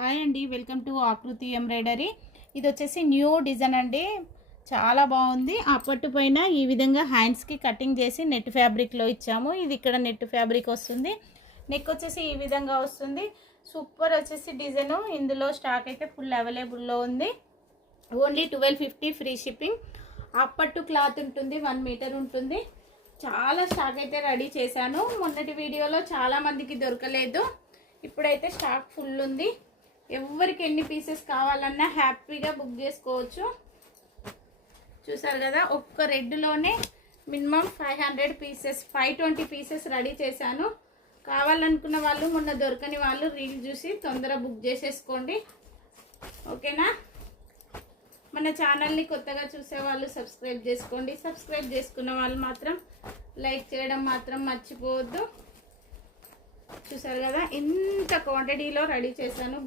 Hi అండి, welcome to ఆకృతి embroidery. ఇది వచ్చేసి న్యూ డిజైన్ అండి, చాలా బాగుంది. ఆ పట్టు పైన ఈ విధంగా హ్యాండ్స్కి కటింగ్ చేసి నెట్ ఫ్యాబ్రిక్లో ఇచ్చాము. ఇది ఇక్కడ నెట్ ఫ్యాబ్రిక్ వస్తుంది. నెక్ వచ్చేసి ఈ విధంగా వస్తుంది. సూపర్ వచ్చేసి డిజైన్. ఇందులో స్టాక్ అయితే ఫుల్ అవైలబుల్లో ఉంది. Only 1250 free shipping. ఆ పట్టు క్లాత్ ఉంటుంది, 1 మీటర్ ఉంటుంది. చాలా స్టాక్ అయితే రెడీ చేశాను. మొన్నటి వీడియోలో చాలా మందికి దొరకలేదు, ఇప్పుడైతే స్టాక్ ఫుల్ ఉంది. ఎవరికి ఎన్ని పీసెస్ కావాలన్నా హ్యాపీగా బుక్ చేసుకోవచ్చు. చూసారు కదా, ఒక్క రెడ్లోనే మినిమం 500 పీసెస్, 520 పీసెస్ రెడీ చేశాను. కావాలనుకున్న వాళ్ళు, మొన్న దొరకని వాళ్ళు రీల్ చూసి తొందరగా బుక్ చేసేసుకోండి, ఓకేనా. మన ఛానల్ని కొత్తగా చూసే వాళ్ళు సబ్స్క్రైబ్ చేసుకోండి. సబ్స్క్రైబ్ చేసుకున్న వాళ్ళు మాత్రం లైక్ చేయడం మాత్రం మర్చిపోవద్దు. చూసారు కదా, ఇంత క్వాంటిటీలో రెడీ చేశాను.